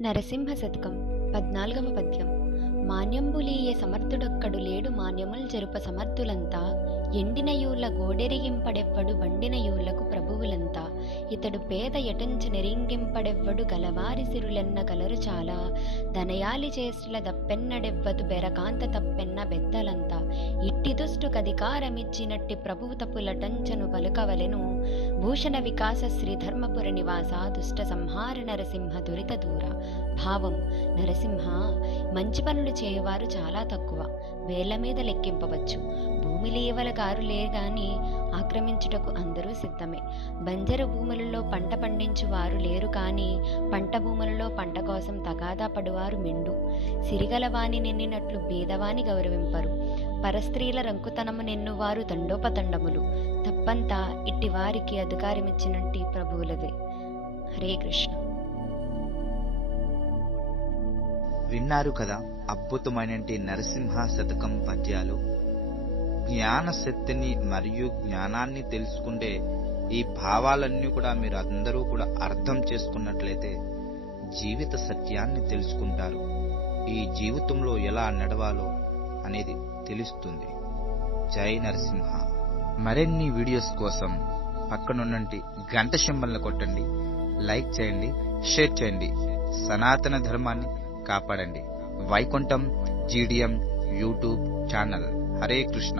నరసింహ శతకం పద్నాలుగవ పద్యం. మాన్యంబులీయ సమర్థుడొక్కడు లేడు మాన్యముల్ జరుప సమర్థులంతా. ఎండిన యూళ్ళ గోడెరిగింపడెవ్వడు బండిన యూళ్ళకు ప్రభువులంతా. ఇతడు పేద ఎటంచ నెరింగింపడెవ్వడు గలవారి సిరులెన్న గలరు చాలా. ధనయాలి చేస్తుల దప్పెన్నడెవ్వదు బెరకాంత తప్పెన్న బెత్తలంతా ఇట్టి దుష్టుకధికారమిచ్చినట్టి ప్రభువు తప్పులటంచను పలుకవలెను. భూషణ వికాస శ్రీధర్మపుర నివాస దుష్ట సంహార నరసింహ దురిత దూర. భావం నరసింహ మంచి పనులు చేయవారు చాలా తక్కువ. వేళ్ళ మీద లెక్కింపవచ్చు. భూమి లేవల గాని ఆక్రమించుటకు అందరూ సిద్ధమే. బంజర భూములలో పంట పండించువారు లేరు కానీ పంట భూములలో పంట కోసం తగాదా పడువారు మెండు. సిరిగలవాని నిన్నినట్లు బీదవాని గౌరవింపరు. పరస్త్రీల రంకుతనము నిన్నువారు దండోపతండములు తప్పంతా ఇట్టి వారికి అధికారమిచ్చినట్టి ప్రభువులదే. హరే కృష్ణ. విన్నారు కదా అద్భుతమైనటి నరసింహ శతకం పద్యాలు. జ్ఞాన శక్తిని మరియు జ్ఞానాన్ని తెలుసుకుంటే ఈ భావాలన్నీ కూడా మీరు అందరూ కూడా అర్థం చేసుకున్నట్లయితే జీవిత సత్యాన్ని తెలుసుకుంటారు. ఈ జీవితంలో ఎలా నడవాలో అనేది తెలుస్తుంది. జై నరసింహ. మరిన్ని వీడియోస్ కోసం పక్కనున్నంటి గంట సింబల్ని కొట్టండి. లైక్ చేయండి షేర్ చేయండి. సనాతన ధర్మాన్ని కాపాడండి. Vaikuntham GDM YouTube channel. Hare Krishna